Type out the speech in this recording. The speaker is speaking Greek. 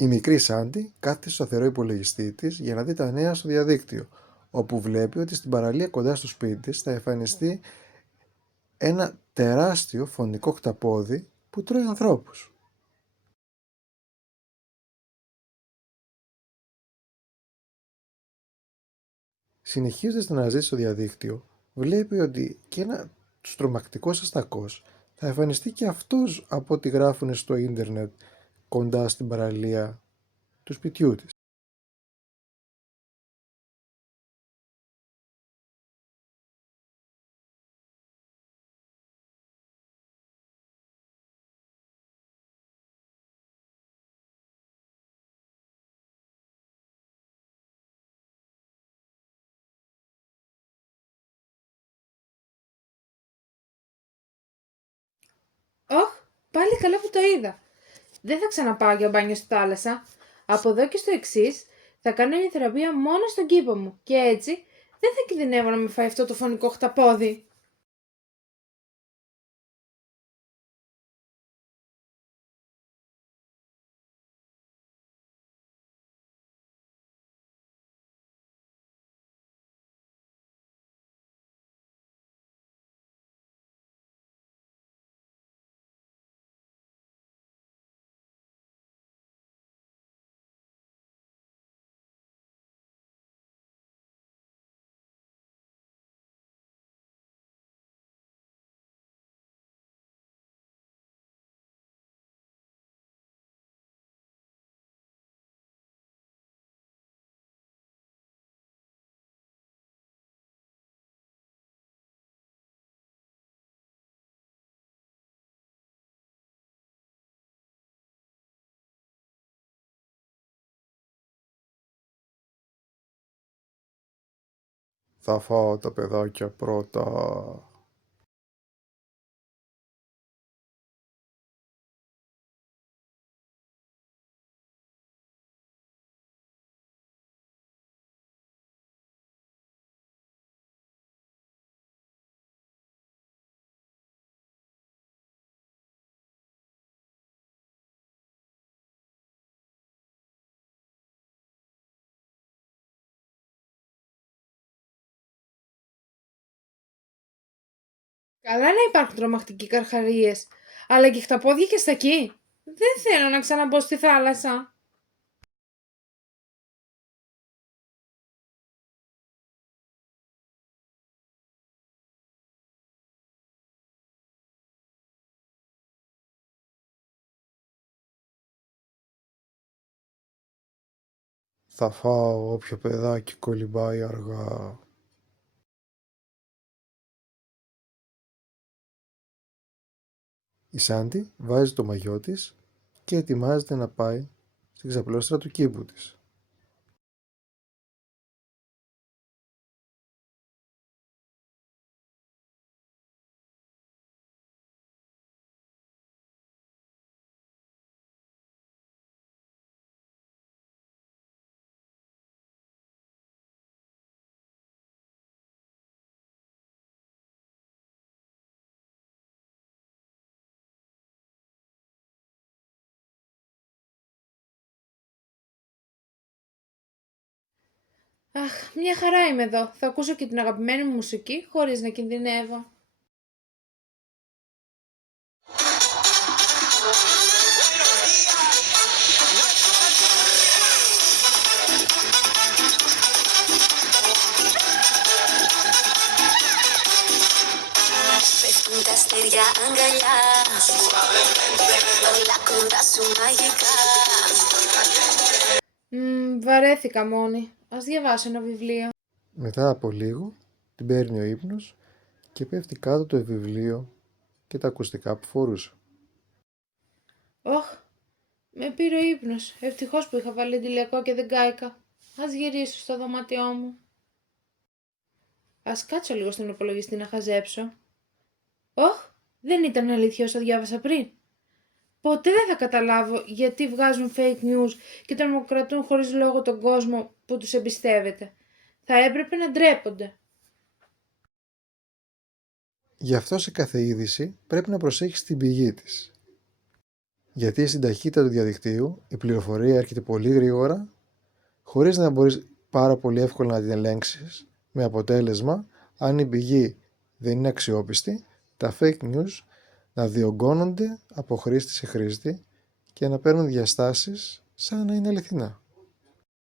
Η μικρή Σάντι κάθεται στο σταθερό υπολογιστή της για να δει τα νέα στο διαδίκτυο, όπου βλέπει ότι στην παραλία κοντά στο σπίτι της θα εμφανιστεί ένα τεράστιο φωνικό χταπόδι που τρώει ανθρώπους. Συνεχίζοντας την αναζήτηση στο διαδίκτυο, βλέπει ότι και ένα τρομακτικός αστακός θα εμφανιστεί και αυτός από ό,τι γράφουν στο ίντερνετ κοντά στην παραλία του σπιτιού της. Ωχ, πάλι καλά που το είδα. Δεν θα ξαναπάω για μπάνιο στη θάλασσα. Από εδώ και στο εξής θα κάνω μια θεραπεία μόνο στον κήπο μου και έτσι δεν θα κινδυνεύω να με φάει αυτό το φωνικό χταπόδι. Θα φάω τα παιδάκια πρώτα. Καλά να υπάρχουν τρομακτικοί καρχαρίες, αλλά και χταπόδια και στακί. Δεν θέλω να ξαναμπω στη θάλασσα. Θα φάω όποιο παιδάκι κολυμπάει αργά. Η Σάντι βάζει το μαγιό της και ετοιμάζεται να πάει στην ξαπλώστρα του κήπου της. Αχ, μια χαρά είμαι εδώ. Θα ακούσω και την αγαπημένη μου μουσική χωρίς να κινδυνεύω. Πέφτουν τα αστέρια αγκαλιά, όλα κοντά σου μαγικά. Βαρέθηκα μόνη. Ας διαβάσω ένα βιβλίο. Μετά από λίγο την παίρνει ο ύπνος και πέφτει κάτω το βιβλίο και τα ακουστικά που φορούσε. Ωχ, με πήρε ο ύπνος. Ευτυχώς που είχα βάλει αντιλιακό και δεν κάηκα. Ας γυρίσω στο δωμάτιό μου. Ας κάτσω λίγο στον υπολογιστή να χαζέψω. Ωχ, δεν ήταν αλήθεια όσα διάβασα πριν. Ποτέ δεν θα καταλάβω γιατί βγάζουν fake news και τρομοκρατούν χωρίς λόγο τον κόσμο που τους εμπιστεύεται. Θα έπρεπε να ντρέπονται. Γι' αυτό σε κάθε είδηση πρέπει να προσέχεις την πηγή της. Γιατί στην ταχύτητα του διαδικτύου η πληροφορία έρχεται πολύ γρήγορα, χωρίς να μπορείς πάρα πολύ εύκολα να την ελέγξεις, με αποτέλεσμα, αν η πηγή δεν είναι αξιόπιστη, τα fake news να διωγγώνονται από χρήστη σε χρήστη και να παίρνουν διαστάσεις σαν να είναι αληθινά.